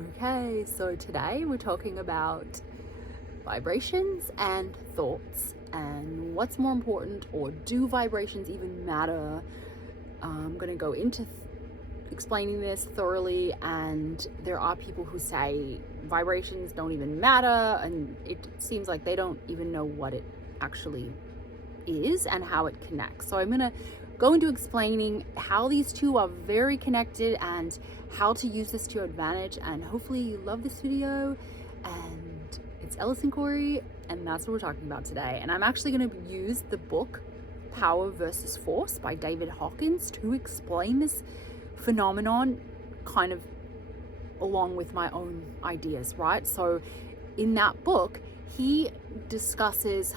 Okay, so today we're talking about vibrations and thoughts and what's more important, or do vibrations even matter? I'm going to go into explaining this thoroughly, and there are people who say vibrations don't even matter, and it seems like they don't even know what it actually is and how it connects. So I'm going to go into explaining how these two are very connected and how to use this to your advantage. And hopefully you love this video. And it's Ellis and Corey, and that's what we're talking about today. And I'm actually going to use the book Power versus Force by David Hawkins to explain this phenomenon kind of along with my own ideas, right? So in that book, he discusses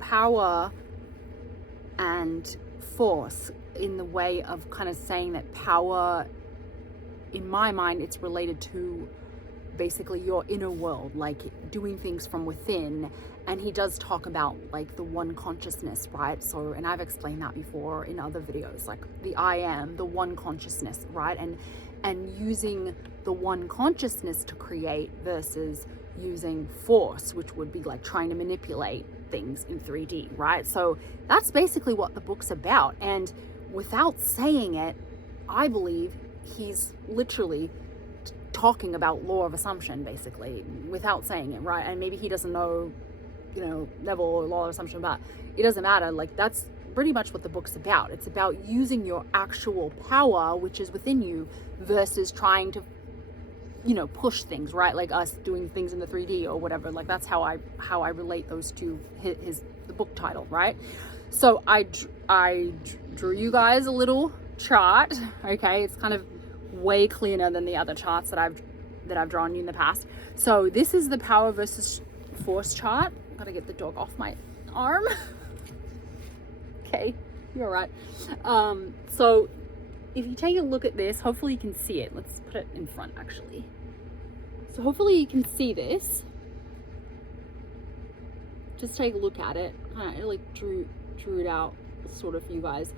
power and force in the way of kind of saying that power, in my mind, it's related to basically your inner world, like doing things from within. And he does talk about like the one consciousness, right? So, and I've explained that before in other videos, like the I am, the one consciousness, right? And using the one consciousness to create versus using force, which would be like trying to manipulate things in 3D, right? So that's basically what the book's about. And without saying it, I believe he's literally talking about law of assumption, basically, without saying it, right? And maybe he doesn't know, Neville or law of assumption, but it doesn't matter. Like, that's pretty much what the book's about. It's about using your actual power, which is within you, versus trying to push things, right? Like us doing things in the 3D or whatever. Like, that's how I relate those to the book title, right? So I drew you guys a little chart. Okay, it's kind of way cleaner than the other charts that I've drawn you in the past. So this is the power versus force chart. Gotta get the dog off my arm. Okay, you're right. So if you take a look at this, hopefully you can see it. Let's put it in front, actually. So hopefully you can see this. Just take a look at it. I like drew it out sort of for you guys.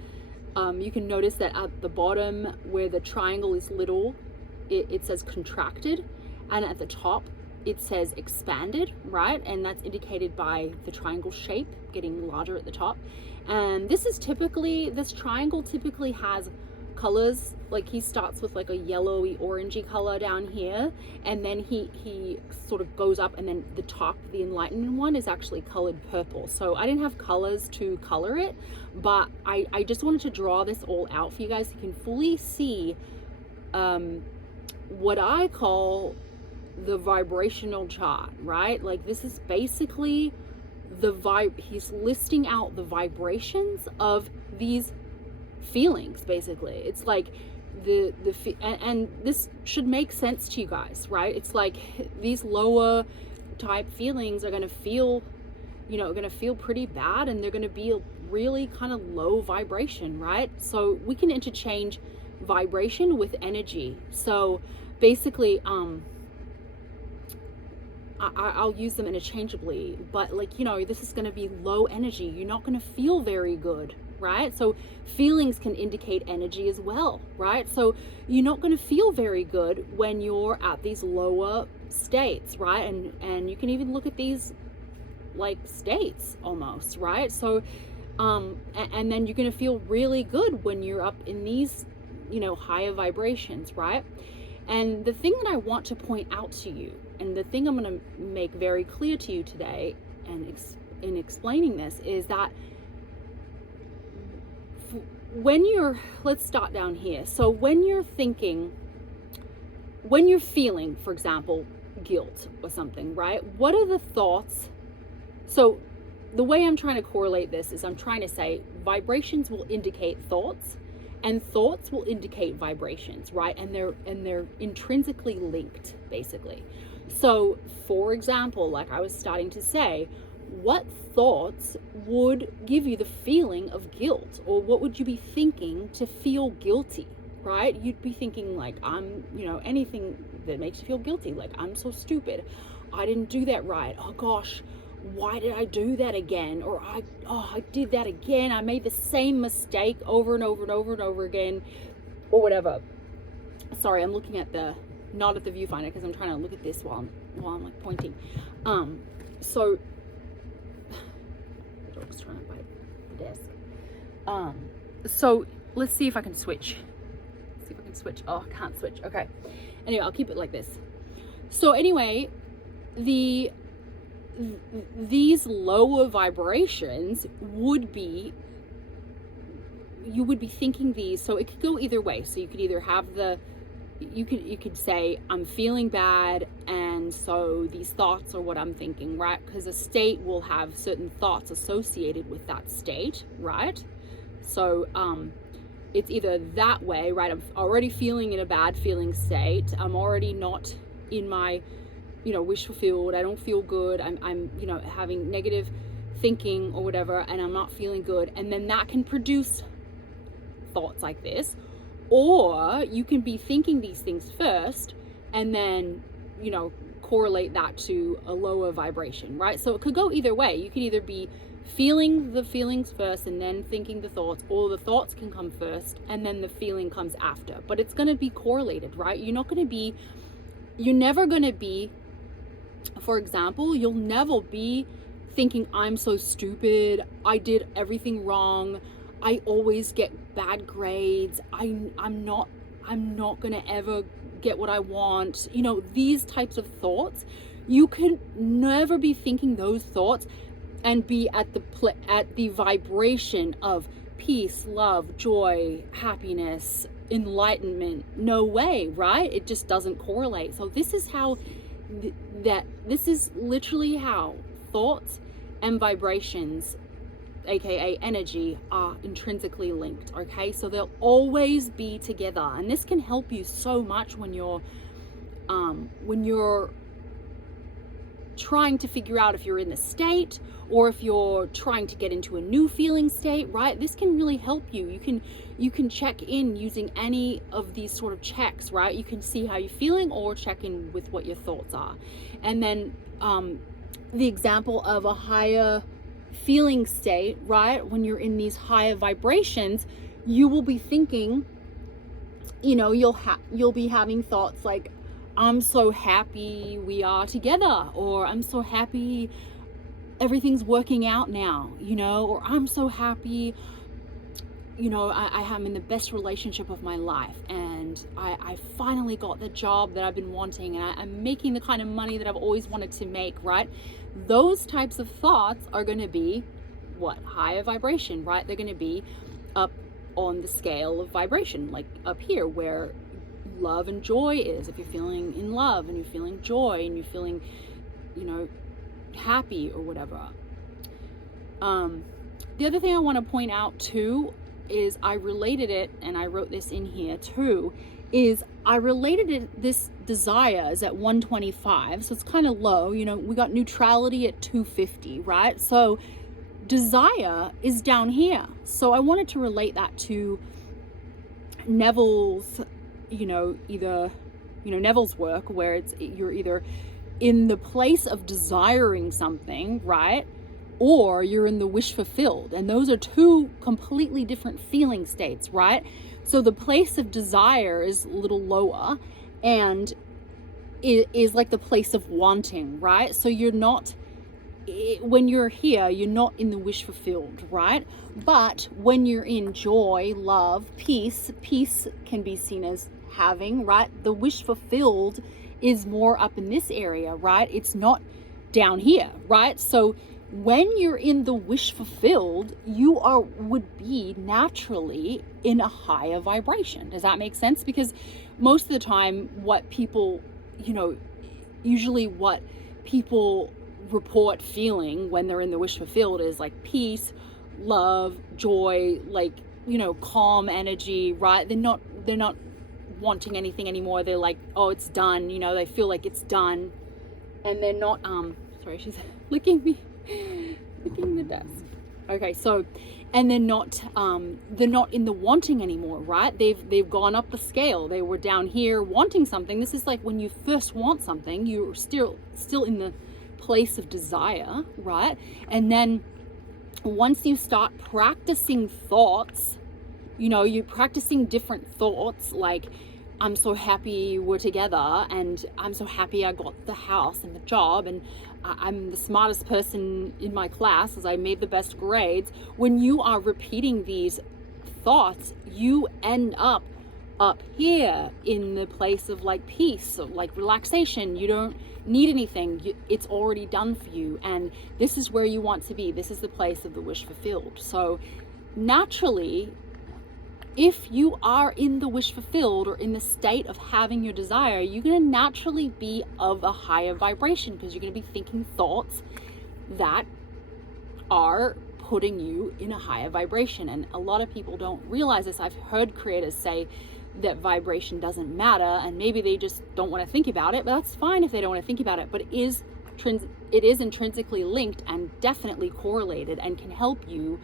You can notice that at the bottom where the triangle is little, it says contracted, and at the top it says expanded, right? And that's indicated by the triangle shape getting larger at the top. And this triangle typically has colors. Like, he starts with like a yellowy orangey color down here, and then he sort of goes up, and then the top, the enlightenment one, is actually colored purple. So I didn't have colors to color it, but I just wanted to draw this all out for you guys so you can fully see what I call the vibrational chart, right? Like, this is basically he's listing out the vibrations of these feelings. Basically, it's like and this should make sense to you guys, right? It's like these lower type feelings are going to feel pretty bad, and they're going to be really kind of low vibration, right? So we can interchange vibration with energy. So basically I'll use them interchangeably, but this is going to be low energy. You're not going to feel very good, right? So feelings can indicate energy as well, right? So you're not going to feel very good when you're at these lower states, right? And you can even look at these like states almost, right? So and then you're going to feel really good when you're up in these higher vibrations, right? And the thing that I want to point out to you, and the thing I'm going to make very clear to you today and in explaining this, is that let's start down here. So when you're feeling, for example, guilt or something, right? What are the thoughts? So the way I'm trying to correlate this is I'm trying to say vibrations will indicate thoughts, and thoughts will indicate vibrations, right? And they're intrinsically linked, basically. So for example, like I was starting to say, what thoughts would give you the feeling of guilt, or what would you be thinking to feel guilty, right? You'd be thinking like, I'm, anything that makes you feel guilty, like, I'm so stupid, I didn't do that right, oh gosh, why did I do that again? Or I did that again, I made the same mistake over and over and over and over again, or whatever. Sorry, I'm looking at the not at the viewfinder because I'm trying to look at this while I'm like pointing. So the dog's trying to bite the desk. So let's see if I can switch. See if I can switch. Oh, I can't switch. Okay. Anyway, I'll keep it like this. So anyway, these lower vibrations would be, you would be thinking these, so it could go either way. So you could either have you could say, I'm feeling bad, and so these thoughts are what I'm thinking, right? Because a state will have certain thoughts associated with that state, right? So it's either that way, right? I'm already feeling in a bad feeling state. I'm already not in my, wish fulfilled. I don't feel good. I'm having negative thinking or whatever, and I'm not feeling good. And then that can produce thoughts like this. Or you can be thinking these things first and then, correlate that to a lower vibration, right? So it could go either way. You could either be feeling the feelings first and then thinking the thoughts, or the thoughts can come first and then the feeling comes after. But it's going to be correlated, right? You're never going to be, for example, you'll never be thinking, I'm so stupid, I did everything wrong, I always get bad grades, I'm not gonna ever get what I want. These types of thoughts, you can never be thinking those thoughts and be at the vibration of peace, love, joy, happiness, enlightenment. No way, right? It just doesn't correlate. So this is how this is literally how thoughts and vibrations, aka energy, are intrinsically linked. Okay, so they'll always be together, and this can help you so much when you're trying to figure out if you're in the state or if you're trying to get into a new feeling state, right? This can really help you. You can check in using any of these sort of checks, right? You can see how you're feeling or check in with what your thoughts are. And then the example of a higher feeling state, right? When you're in these higher vibrations, you will be thinking, you'll be having thoughts like, I'm so happy we are together, or I'm so happy everything's working out now, or I'm so happy, I am in the best relationship of my life, and I finally got the job that I've been wanting, and I'm making the kind of money that I've always wanted to make, right? Those types of thoughts are going to be higher vibration, right? They're going to be up on the scale of vibration, like up here where love and joy is. If you're feeling in love and you're feeling joy and you're feeling, happy or whatever. The other thing I want to point out too is I related it, and I wrote this in here too, is I related this desire is at 125, so it's kind of low. We got neutrality at 250, right? So desire is down here. So I wanted to relate that to Neville's, Neville's work, where you're either in the place of desiring something, right? Or you're in the wish fulfilled. And those are two completely different feeling states, right? So the place of desire is a little lower, and it is like the place of wanting, right? So you're not, when you're here, you're not in the wish fulfilled, right? But when you're in joy, love, peace can be seen as having, right? The wish fulfilled is more up in this area, right? It's not down here, right? So when you're in the wish fulfilled, you would be naturally in a higher vibration. Does that make sense? Because most of the time what people, usually what people report feeling when they're in the wish fulfilled is like peace, love, joy, like, calm energy, right? They're not wanting anything anymore. They're like, oh, it's done, they feel like it's done, and they're not sorry, she's licking the desk. Okay, so, and they're not in the wanting anymore, right? They've gone up the scale. They were down here wanting something. This is like when you first want something, you're still in the place of desire, right? And then once you start practicing thoughts, you're practicing different thoughts, like I'm so happy we're together, and I'm so happy I got the house and the job, and I'm the smartest person in my class as I made the best grades. When you are repeating these thoughts, you end up here in the place of like peace, of like relaxation. You don't need anything. It's already done for you, and this is where you want to be. This is the place of the wish fulfilled. So naturally, if you are in the wish fulfilled, or in the state of having your desire, you're going to naturally be of a higher vibration, because you're going to be thinking thoughts that are putting you in a higher vibration. And a lot of people don't realize this. I've heard creators say that vibration doesn't matter, and maybe they just don't want to think about it, but that's fine if they don't want to think about it. But it is intrinsically linked and definitely correlated, and can help you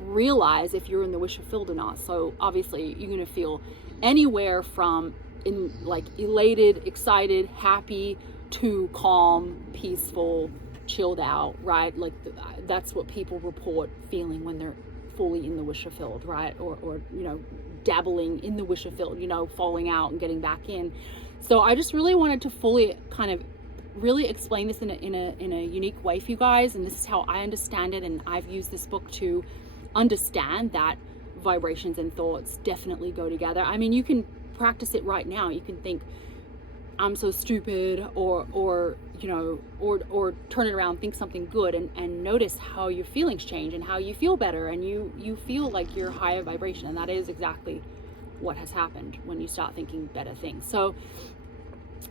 realize if you're in the wish fulfilled or not. So obviously you're going to feel anywhere from elated, excited, happy, to calm, peaceful, chilled out, right? Like that's what people report feeling when they're fully in the wish fulfilled, right? Or dabbling in the wish fulfilled, falling out and getting back in. So I just really wanted to fully kind of really explain this in a unique way for you guys, and this is how I understand it. And I've used this book to understand that vibrations and thoughts definitely go together. I mean, you can practice it right now. You can think, I'm so stupid, or turn it around, think something good, and notice how your feelings change and how you feel better, and you feel like you're higher vibration. And that is exactly what has happened when you start thinking better things. So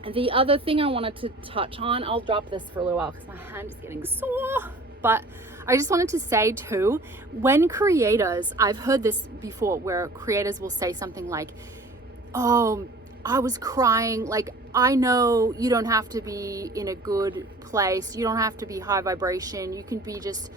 the other thing I wanted to touch on, I'll drop this for a little while because my hand is getting sore, but I just wanted to say too, when creators, I've heard this before, where creators will say something like, oh, I was crying. Like, I know you don't have to be in a good place. You don't have to be high vibration. You can be just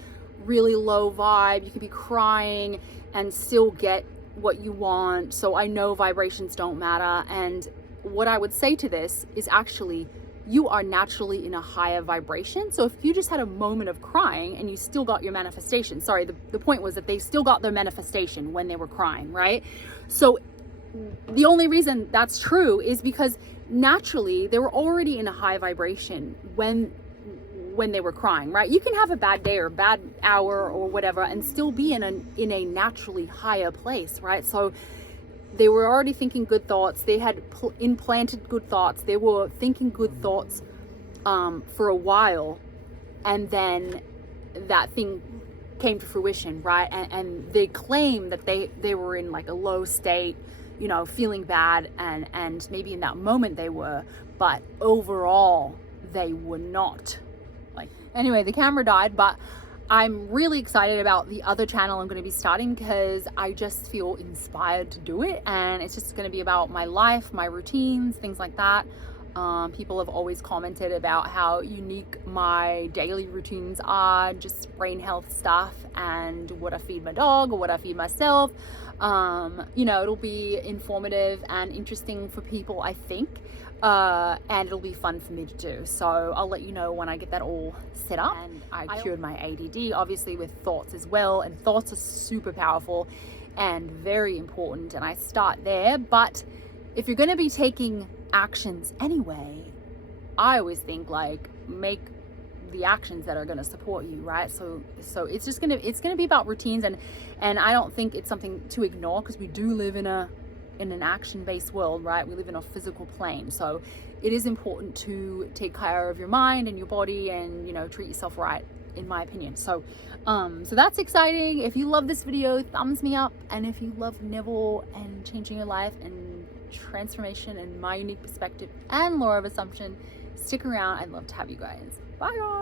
really low vibe. You can be crying and still get what you want. So I know vibrations don't matter. And what I would say to this is, actually, you are naturally in a higher vibration. So if you just had a moment of crying and you still got your manifestation, sorry, the point was that they still got their manifestation when they were crying, right? So the only reason that's true is because naturally they were already in a high vibration when they were crying, right? You can have a bad day or a bad hour or whatever and still be in a naturally higher place, right? So they were already thinking good thoughts. They had implanted good thoughts. They were thinking good thoughts for a while, and then that thing came to fruition, right? And they claim that they were in like a low state, feeling bad, and maybe in that moment they were, but overall they were not. Anyway, the camera died, but I'm really excited about the other channel I'm going to be starting, because I just feel inspired to do it, and it's just going to be about my life, my routines, things like that. People have always commented about how unique my daily routines are, just brain health stuff, and what I feed my dog or what I feed myself. It'll be informative and interesting for people, I think. And it'll be fun for me to do. So I'll let you know when I get that all set up. And I cured my ADD, obviously, with thoughts as well. And thoughts are super powerful and very important. And I start there. But if you're going to be taking actions anyway, I always think make the actions that are going to support you, right? So it's just going to be about routines. And I don't think it's something to ignore, because we do live in an action-based world, right? We live in a physical plane. So it is important to take care of your mind and your body, and treat yourself right, in my opinion. So that's exciting. If you love this video, thumbs me up. And if you love Neville and changing your life and transformation and my unique perspective and law of assumption, stick around. I'd love to have you guys. Bye guys.